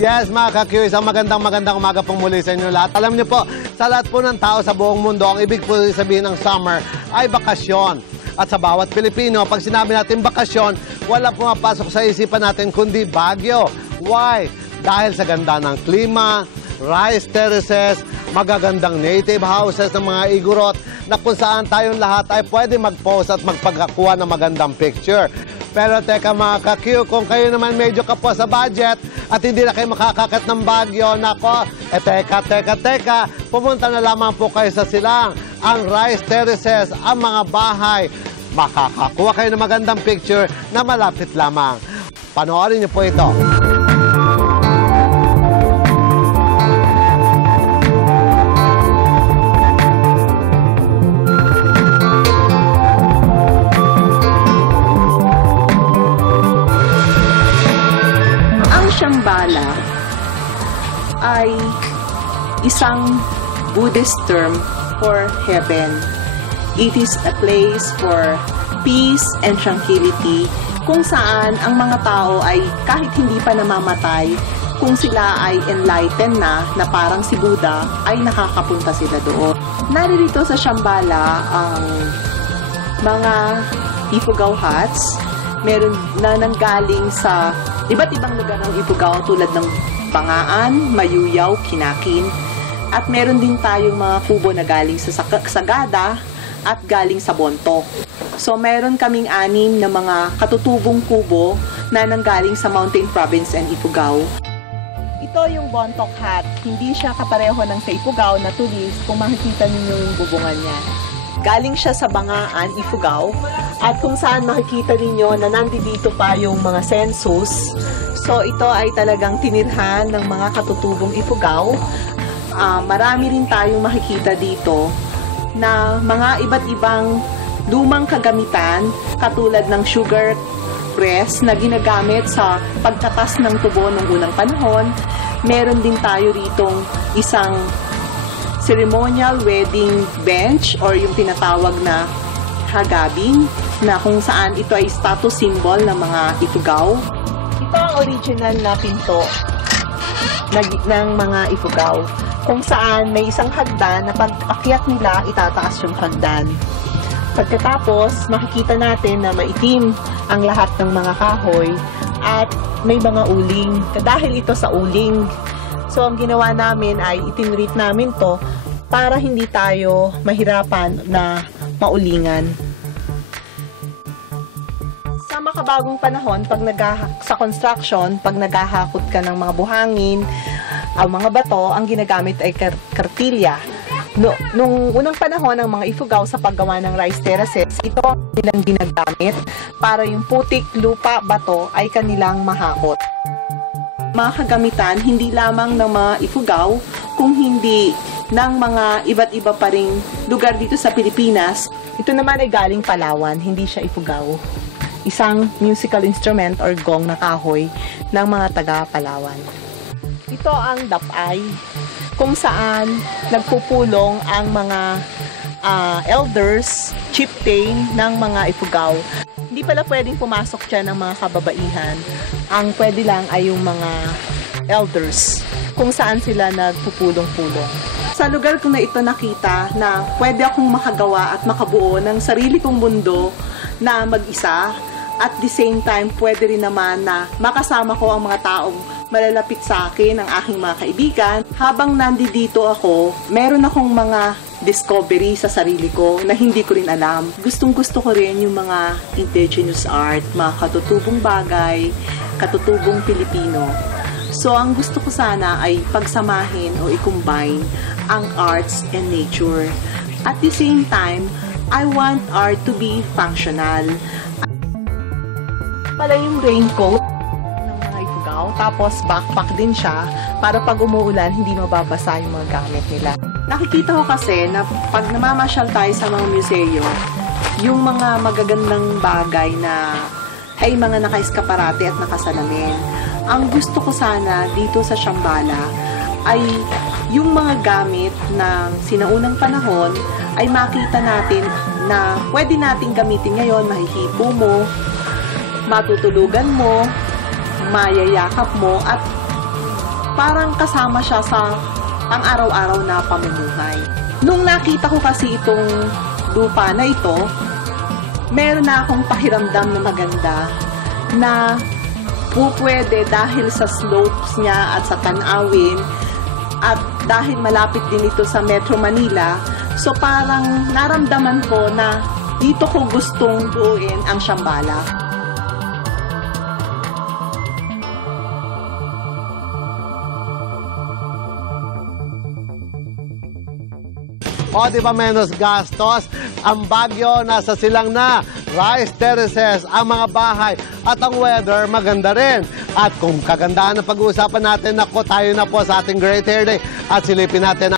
Yes, mga ka-Q, isang magandang umaga pong muli sa inyo lahat. Alam niyo po, sa lahat po ng tao sa buong mundo, ang ibig po sabihin ng summer ay bakasyon. At sa bawat Pilipino, pag sinabi natin bakasyon, wala pumapasok sa isipan natin kundi Baguio. Why? Dahil sa ganda ng klima, rice terraces, magagandang native houses ng mga igorot na kung saan tayong lahat ay pwede mag-post at magpagkakuha ng magandang picture. Pero teka mga ka-Q, kung kayo naman medyo kapos sa budget at hindi na kayo makakakat ng Baguio, nako, teka, pumunta na lamang po kayo sa Silang, ang rice terraces, ang mga bahay. Makakakuha kayo ng magandang picture na malapit lamang. Panoorin niyo po ito. Shambhala ay isang Buddhist term for heaven. It is a place for peace and tranquility kung saan ang mga tao ay kahit hindi pa namamatay, kung sila ay enlightened na parang si Buddha, ay nakakapunta sila doon. Naririto sa Shambhala ang mga Ifugao huts, meron na nanggaling sa iba't ibang lugar ng Ifugao tulad ng Bangaan, Mayuyaw, Kinakin. At meron din tayong mga kubo na galing sa Sagada at galing sa Bontoc. So meron kaming 6 na mga katutubong kubo na nanggaling sa Mountain Province and Ifugao. Ito yung Bontoc hut. Hindi siya kapareho ng sa Ifugao na tulis kung makikita ninyo yung bubungan niya. Galing siya sa Bangaan, Ifugao, at kung saan makikita ninyo na nandito pa yung mga census. So ito ay talagang tinirhan ng mga katutubong Ifugao. Marami rin tayong makikita dito na mga iba't ibang lumang kagamitan katulad ng sugar press na ginagamit sa pagkatas ng tubo ng unang panahon. Meron din tayo ritong isang ceremonial wedding bench or yung tinatawag na hagabing na kung saan ito ay status symbol ng mga Ifugao. Ito ang original na pinto ng mga Ifugao kung saan may isang hagdan na pag akyat nila itataas yung hagdan. Pagkatapos makikita natin na maitim ang lahat ng mga kahoy at may mga uling. Dahil ito sa uling, so ang ginawa namin ay itinreat namin to para hindi tayo mahirapan na maulingan. Sa makabagong panahon, sa construction, pag naghahakot ka ng mga buhangin, ang mga bato, ang ginagamit ay kartilya. Nung unang panahon ng mga Ifugao sa paggawa ng rice terraces, ito ang nilang ginagamit para yung putik, lupa, bato ay kanilang mahakot. Mga kagamitan, hindi lamang ng mga Ifugao, kung hindi ng mga iba't iba pa ring lugar dito sa Pilipinas. Ito naman ay galing Palawan, hindi siya Ifugao. Isang musical instrument or gong na kahoy ng mga taga Palawan. Ito ang dapay, kung saan nagpupulong ang mga elders, chieftain ng mga Ifugao. Hindi pala pwedeng pumasok dyan ng mga kababaihan. Ang pwede lang ay yung mga elders, kung saan sila nagpupulong-pulong. Sa lugar ko na ito nakita na pwede akong makagawa at makabuo ng sarili kong mundo na mag-isa. At the same time, pwede rin naman na makasama ko ang mga taong malalapit sa akin, ang aking mga kaibigan. Habang nandito ako, meron akong mga discovery sa sarili ko na hindi ko rin alam. Gustong-gusto ko rin yung mga indigenous art, mga katutubong bagay, katutubong Pilipino. So, ang gusto ko sana ay pagsamahin o i-combine ang arts and nature. At the same time, I want art to be functional. Pala yung raincoat ng mga Ifugao, tapos backpack din siya para pag umuulan, hindi mababasa yung mga gamit nila. Nakikita ko kasi na pag namamasyal tayo sa mga museo, yung mga magagandang bagay na ay mga naka-eskaparate at nakasalamin. Ang gusto ko sana dito sa Shambhala ay yung mga gamit ng sinaunang panahon ay makita natin na pwede nating gamitin ngayon, mahihipo mo, matutulugan mo, mayayakap mo, at parang kasama siya sa pang-araw-araw na pamumuhay. Nung nakita ko kasi itong lupa na ito, meron na akong pakiramdam na maganda na pwede dahil sa slopes niya at sa tanawin at dahil malapit din ito sa Metro Manila, so parang naramdaman ko na dito ko gustong buuin ang Shambhala. O, di ba menos gastos? Ang Baguio, nasa silang na. Rice terraces, ang mga bahay, at ang weather, maganda rin. At kung kagandahan ang pag-uusapan natin, naku, tayo na po sa ating Great Hair Day at silipin natin